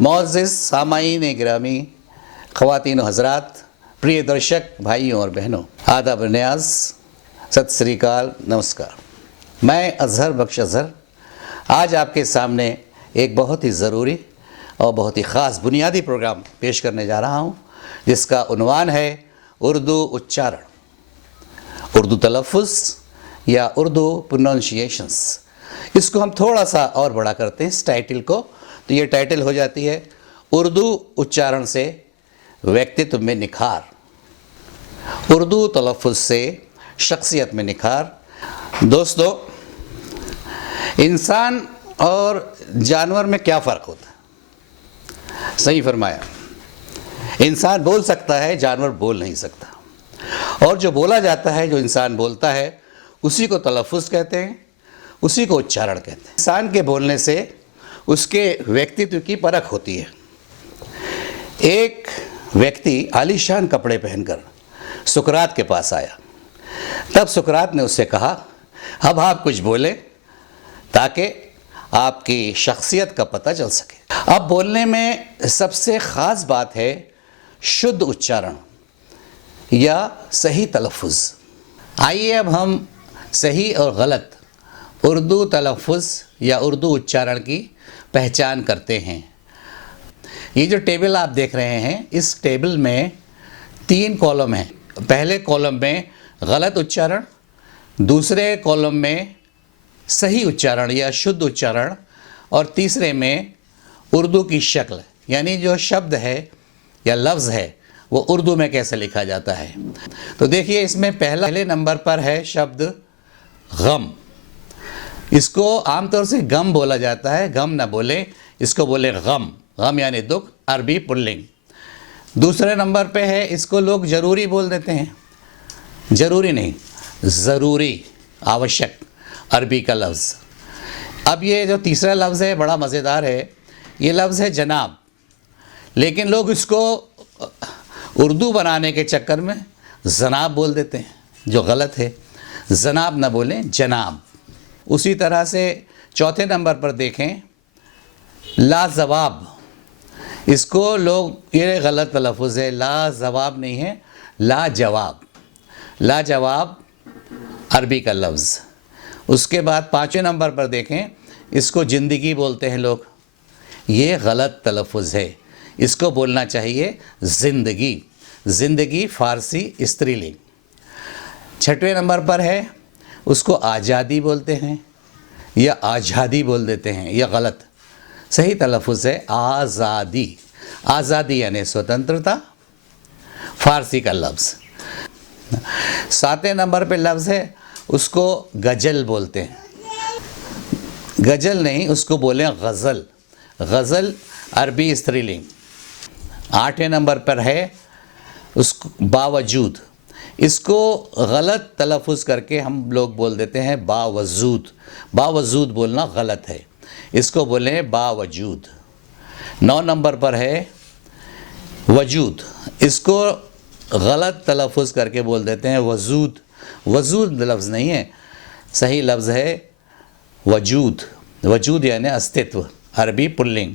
मोअज़्ज़िज़ सामाईन गिरामी, ख़वातीन हज़रात, प्रिय दर्शक भाइयों और बहनों, आदाब न्याज़, सत श्री अकाल, नमस्कार। मैं अज़हर बख्श अज़हर आज आपके सामने एक बहुत ही ज़रूरी और बहुत ही ख़ास बुनियादी प्रोग्राम पेश करने जा रहा हूँ, जिसका उन्वान है उर्दू उच्चारण, उर्दू तलफ़्फ़ुज़ या उर्दू प्रोनाउंसिएशंस। इसको हम थोड़ा सा और बड़ा करते हैं इस टाइटल को, तो ये टाइटल हो जाती है उर्दू उच्चारण से व्यक्तित्व में निखार, उर्दू तलफ़्फ़ुज़ से शख्सियत में निखार। दोस्तों, इंसान और जानवर में क्या फ़र्क होता है? सही फरमाया, इंसान बोल सकता है, जानवर बोल नहीं सकता। और जो बोला जाता है, जो इंसान बोलता है, उसी को तलफ़्फ़ुज़ कहते हैं, उसी को उच्चारण कहते हैं। इंसान के बोलने से उसके व्यक्तित्व की परख होती है। एक व्यक्ति आलीशान कपड़े पहनकर सुकरात के पास आया। तब सुकरात ने उससे कहा, अब आप कुछ बोलें ताकि आपकी शख्सियत का पता चल सके। अब बोलने में सबसे ख़ास बात है शुद्ध उच्चारण या सही तलफ़्फ़ुज़। आइए अब हम सही और गलत उर्दू तलफ़्फ़ुज़ या उर्दू उच्चारण की पहचान करते हैं। ये जो टेबल आप देख रहे हैं, इस टेबल में 3 कॉलम हैं। पहले कॉलम में गलत उच्चारण, दूसरे कॉलम में सही उच्चारण या शुद्ध उच्चारण, और तीसरे में उर्दू की शक्ल, यानी जो शब्द है या लफ्ज़ है वो उर्दू में कैसे लिखा जाता है। तो देखिए, इसमें पहले नंबर पर है शब्द गम। इसको आमतौर से गम बोला जाता है, गम ना बोले, इसको बोले गम। गम यानी दुख, अरबी पुल्लिंग। दूसरे नंबर पे है, इसको लोग ज़रूरी बोल देते हैं। ज़रूरी नहीं, ज़रूरी, आवश्यक, अरबी का लफ्ज़। अब ये जो तीसरा लफ्ज़ है बड़ा मज़ेदार है। ये लफ्ज़ है जनाब, लेकिन लोग इसको उर्दू बनाने के चक्कर में जनाब बोल देते हैं, जो गलत है। जनाब ना बोलें, जनाब। उसी तरह से चौथे नंबर पर देखें लाजवाब। इसको लोग, ये गलत तलफ़्फ़ुज़ है, लाजवाब नहीं है, लाजवाब। लाजवाब अरबी का लफ्ज़। उसके बाद 5वें नंबर पर देखें, इसको ज़िंदगी बोलते हैं लोग। ये गलत तलफ़्फ़ुज़ है, इसको बोलना चाहिए ज़िंदगी। ज़िंदगी फ़ारसी स्त्रीलिंग। 6वें नंबर पर है, उसको आज़ादी बोलते हैं या आज़ादी बोल देते हैं, यह गलत। सही तलफ़्फ़ुज़ है आज़ादी। आज़ादी यानी स्वतंत्रता, फ़ारसी का लफ्ज़। 7वें नंबर पे लफ्ज़ है, उसको गज़ल बोलते हैं। गज़ल नहीं, उसको बोलें गज़ल। गज़ल अरबी स्त्रीलिंग। 8वें नंबर पर है उसको बावजूद। इसको गलत तलफ़्फ़ुज़ करके हम लोग बोल देते हैं बावजूद। बावजूद बोलना गलत है, इसको बोलें बावजूद। 9 नंबर पर है वजूद। इसको गलत तलफ़्फ़ुज़ करके बोल देते हैं वजूद। वजूद लफ्ज़ नहीं है, सही लफ्ज़ है वजूद। वजूद यानी अस्तित्व, अरबी पुल्लिंग।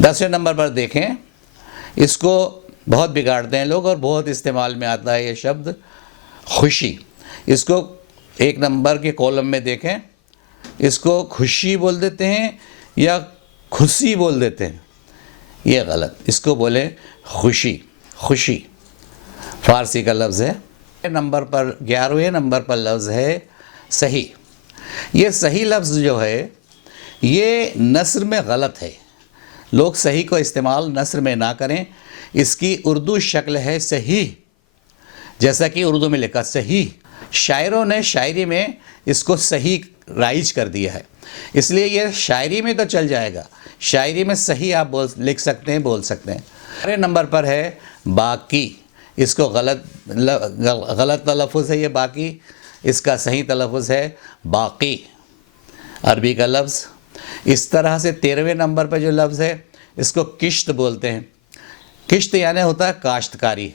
10वें नंबर पर देखें, इसको बहुत बिगाड़ते हैं लोग और बहुत इस्तेमाल में आता है ये शब्द खुशी। इसको 1 नंबर के कॉलम में देखें, इसको खुशी बोल देते हैं या खुशी बोल देते हैं, ये गलत। इसको बोले खुशी, खुशी, फ़ारसी का लफ्ज़ है। नंबर पर 11वें नंबर पर लफ्ज़ है सही। ये सही लफ्ज़ जो है ये नस्र में गलत है। लोग सही को इस्तेमाल नस्र में ना करें। इसकी उर्दू शक्ल है सही, जैसा कि उर्दू में लिखा सही। शायरों ने शायरी में इसको सही राइज कर दिया है, इसलिए ये शायरी में तो चल जाएगा। शायरी में सही आप लिख सकते हैं, बोल सकते हैं। 12वें नंबर पर है बाकी। इसको गलत तलफ़्फ़ुज़ है ये बाकी। इसका सही तलफ़्फ़ुज़ है बाकी, अरबी का लफ्ज़। इस तरह से 13वें नंबर पर जो लफ्ज़ है, इसको किश्त बोलते हैं। किश्त यानी होता है काश्तकारी,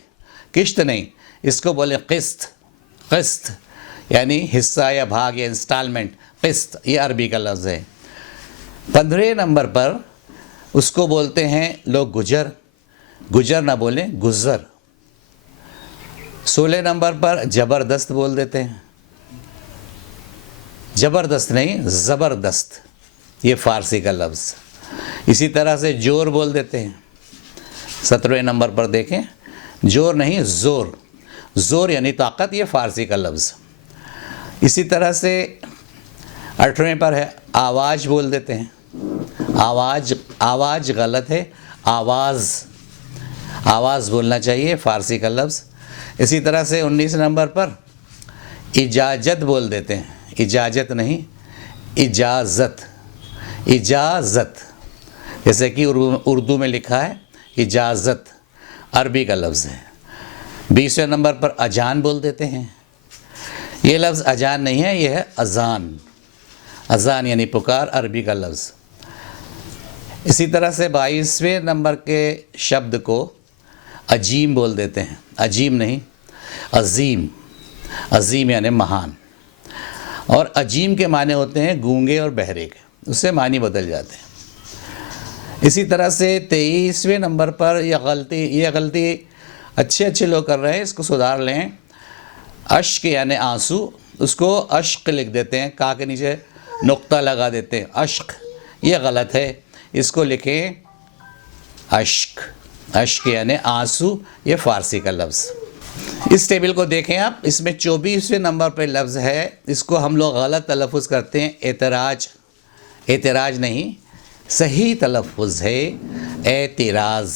किश्त नहीं, इसको बोले क़िस्त। क़िस्त यानी हिस्सा या भाग या इंस्टॉलमेंट, क़िस्त, ये अरबी का लफ्ज़ है। 15वें नंबर पर اس کو بولتے ہیں لوگ گجر، گجر نہ بولیں گزر۔ 16 نمبر پر زبردست بول دیتے ہیں، زبردست نہیں زبردست، یہ فارسی کا لفظ۔ اسی طرح سے جور بول دیتے ہیں، 17 نمبر پر دیکھیں، جور نہیں زور، زور یعنی طاقت، یہ فارسی کا لفظ۔ اسی طرح سے 18 پر ہے آواز بول دیتے ہیں، آواز، آواز غلط ہے، آواز، آواز بولنا چاہیے، فارسی کا لفظ۔ اسی طرح سے 19 نمبر پر اجازت بول دیتے ہیں، اجازت نہیں اجازت، اجازت، جیسے کہ اردو میں لکھا ہے اجازت، عربی کا لفظ ہے۔ 20 نمبر پر اذان بول دیتے ہیں، یہ لفظ اذان نہیں ہے، یہ ہے اذان، اذان یعنی پکار، عربی کا لفظ۔ اسی طرح سے 22 نمبر کے شبد کو عظیم بول دیتے ہیں، عظیم نہیں عظیم، عظیم یعنی مہان، اور عظیم کے معنی ہوتے ہیں گونگے اور بہرے کے، اس سے معنی بدل جاتے ہیں۔ اسی طرح سے 23 نمبر پر یہ غلطی اچھے لوگ کر رہے ہیں، اس کو سدھار لیں۔ اشک یعنی آنسو، اس کو اشک لکھ دیتے ہیں، کا کے نیچے نقطہ لگا دیتے ہیں، اشک، یہ غلط ہے، اس کو لکھیں اشک، اشک یعنی آنسو، یہ فارسی کا لفظ۔ اس ٹیبل کو دیکھیں آپ، اس میں 24 نمبر پہ لفظ ہے، اس کو ہم لوگ غلط تلفظ کرتے ہیں، اعتراض، اعتراض نہیں، صحیح تلفظ ہے اعتراض۔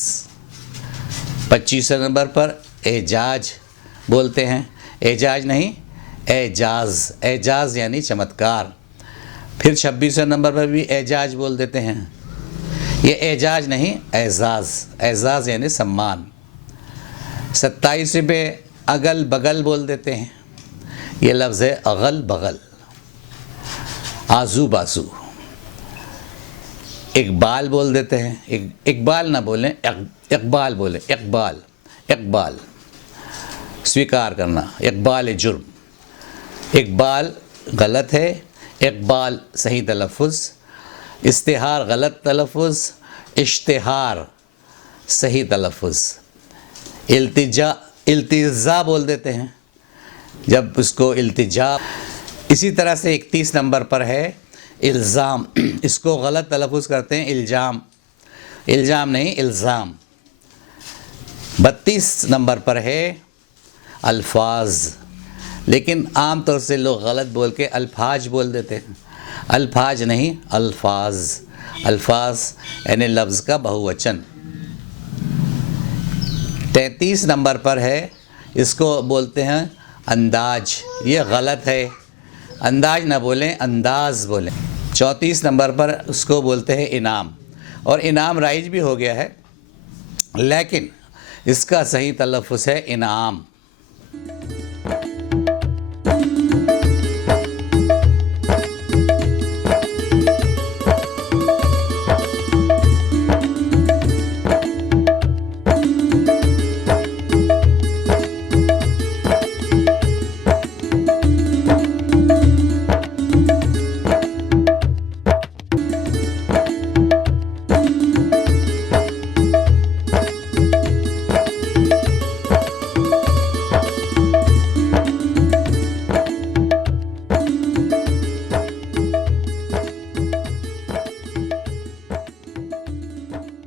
25 نمبر پر اعجاز بولتے ہیں، اعجاز نہیں اعجاز، اعجاز یعنی چمتکار۔ پھر 26 نمبر پر بھی اعجاز بول دیتے ہیں، یہ اعجاز نہیں اعزاز، اعزاز یعنی سمان۔ 27 پہ اگل بغل بول دیتے ہیں، یہ لفظ ہے اغل بغل، آزو بازو۔ اقبال بول دیتے ہیں، اقبال نہ بولیں اقبال بولیں، اقبال، اقبال سویکار کرنا، اقبال جرم، اقبال غلط ہے، اقبال صحیح تلفظ۔ اشتہار غلط تلفظ، اشتہار صحیح تلفظ۔ التجا بول دیتے ہیں، جب اس کو التجا۔ اسی طرح سے 31 نمبر پر ہے الزام، اس کو غلط تلفظ کرتے ہیں الجام، الجام نہیں الزام۔ 32 نمبر پر ہے الفاظ، لیکن عام طور سے لوگ غلط بول کے الفاظ بول دیتے ہیں، الفاظ نہیں الفاظ، الفاظ یعنی لفظ کا بہووچن۔ 33 نمبر پر ہے، اس کو بولتے ہیں انداز، یہ غلط ہے، انداز نہ بولیں انداز بولیں۔ 34 نمبر پر اس کو بولتے ہیں انعام، اور انعام رائج بھی ہو گیا ہے، لیکن اس کا صحیح تلفظ ہے انعام۔